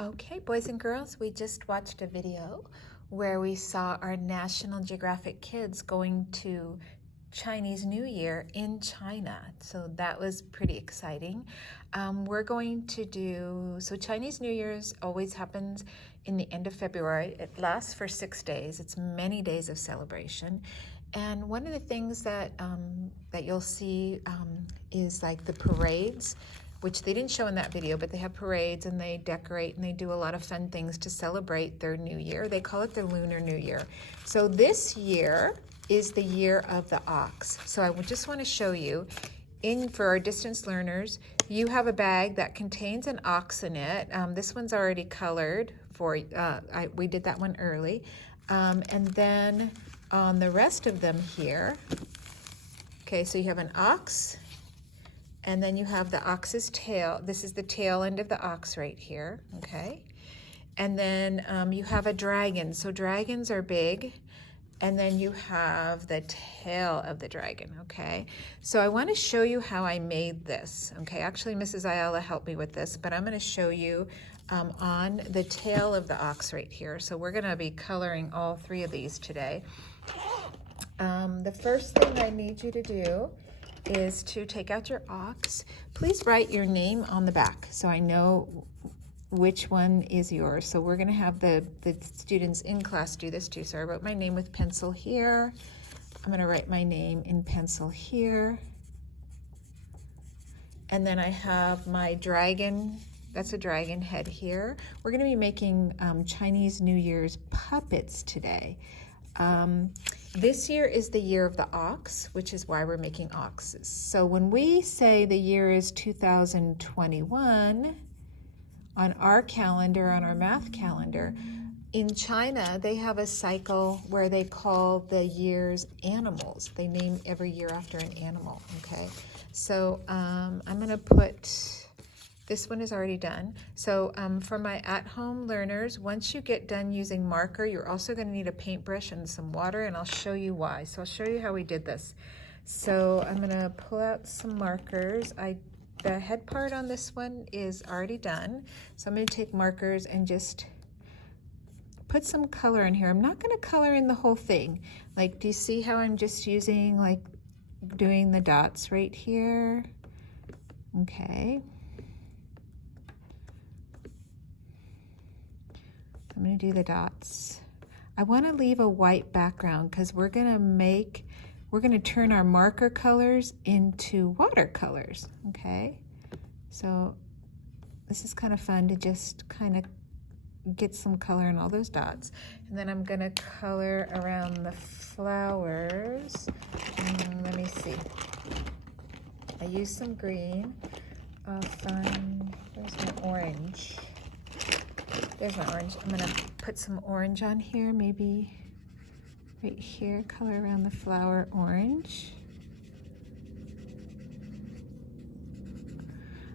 Okay, boys and girls, we just watched a video where we saw our National Geographic kids going to Chinese New Year in China. So that was pretty exciting. We're going to do, so Chinese New Year's always happens in the end of February. It lasts for 6 days. It's many days of celebration. And one of the things that you'll see is like the parades, which they didn't show in that video, but they have parades and they decorate and they do a lot of fun things to celebrate their new year. They call it the Lunar New Year. So this year is the year of the ox. So I just want to show you, for our distance learners, you have a bag that contains an ox in it. This one's already colored for, we did that one early. And then on the rest of them here, okay, so you have an ox, and then you have the ox's tail. This is the tail end of the ox right here, okay? And then you have a dragon. So dragons are big. And then you have the tail of the dragon, okay? So I want to show you how I made this, okay? Actually, Mrs. Ayala helped me with this, but I'm going to show you on the tail of the ox right here. So we're going to be coloring all three of these today. The first thing I need you to do is to take out your ox. Please write your name on the back so I know which one is yours. So we're going to have the students in class do this too. So I wrote my name with pencil here. I'm going to write my name in pencil here. And then I have my dragon. That's a dragon head here. We're going to be making Chinese New Year's puppets today. This year is the year of the ox, which is why we're making oxes. So when we say the year is 2021, on our calendar, on our math calendar, in China, they have a cycle where they call the years animals. They name every year after an animal, okay? So I'm gonna put, this one is already done. So for my at-home learners, once you get done using marker, you're also going to need a paintbrush and some water, and I'll show you why. So I'll show you how we did this. So I'm going to pull out some markers. The head part on this one is already done. So I'm going to take markers and just put some color in here. I'm not going to color in the whole thing. Like, do you see how I'm just using, like, doing the dots right here? Okay. I'm going to do the dots. I want to leave a white background because we're going to turn our marker colors into watercolors, okay? So this is kind of fun to just kind of get some color in all those dots. And then I'm going to color around the flowers. Let me see. I used some green. Where's my orange? There's my orange. I'm gonna put some orange on here, maybe right here, color around the flower orange.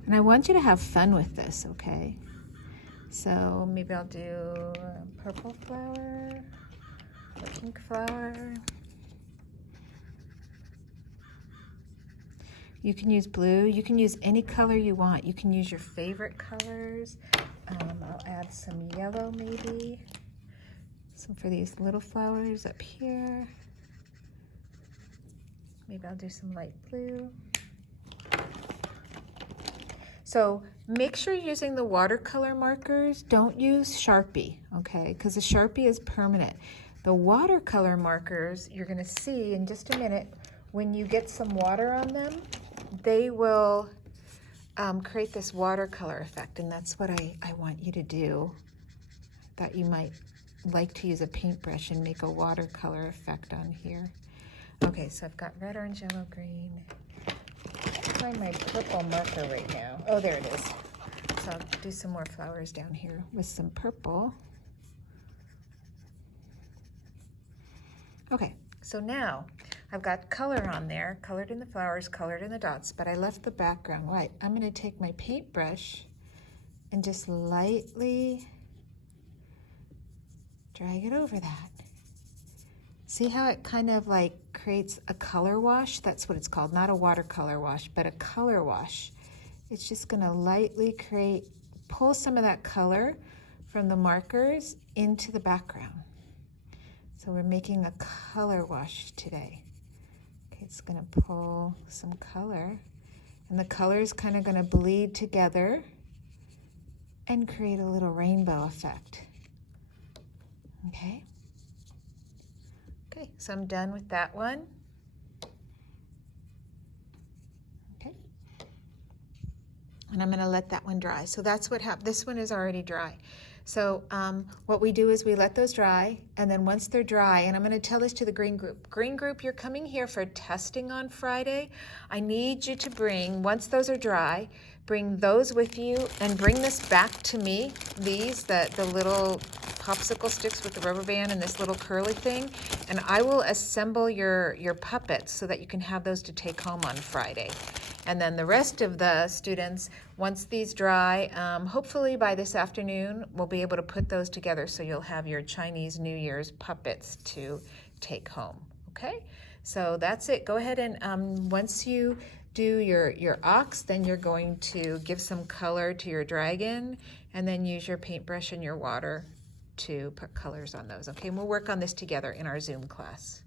And I want you to have fun with this, okay? So maybe I'll do a purple flower, a pink flower. You can use blue, you can use any color you want. You can use your favorite colors. I'll add some yellow maybe, some for these little flowers up here. Maybe I'll do some light blue. So make sure you're using the watercolor markers. Don't use Sharpie, okay? Because the Sharpie is permanent. The watercolor markers, you're gonna see in just a minute, when you get some water on them, they will create this watercolor effect, and that's what I want you to do. Thought you might like to use a paintbrush and make a watercolor effect on here. Okay, so I've got red, orange, yellow, green. Find my purple marker right now. Oh, there it is. So I'll do some more flowers down here with some purple. Okay, so now I've got color on there, colored in the flowers, colored in the dots, but I left the background white. I'm going to take my paintbrush and just lightly drag it over that. See how it kind of like creates a color wash? That's what it's called, not a watercolor wash, but a color wash. It's just going to lightly create pull some of that color from the markers into the background. So we're making a color wash today. Okay, it's gonna pull some color, and the color is kind of gonna bleed together and create a little rainbow effect. Okay. Okay, so I'm done with that one. Okay. And I'm gonna let that one dry. So that's what happened. This one is already dry. So what we do is we let those dry, and then once they're dry, and I'm gonna tell this to the green group. Green group, you're coming here for testing on Friday. I need you to bring, once those are dry, bring those with you and bring this back to me. These, the little popsicle sticks with the rubber band and this little curly thing, and I will assemble your puppets so that you can have those to take home on Friday. And then the rest of the students, once these dry, hopefully by this afternoon, we'll be able to put those together so you'll have your Chinese New Year's puppets to take home, okay? So that's it. Go ahead and once you do your ox, then you're going to give some color to your dragon, and then use your paintbrush and your water to put colors on those, okay? And we'll work on this together in our Zoom class.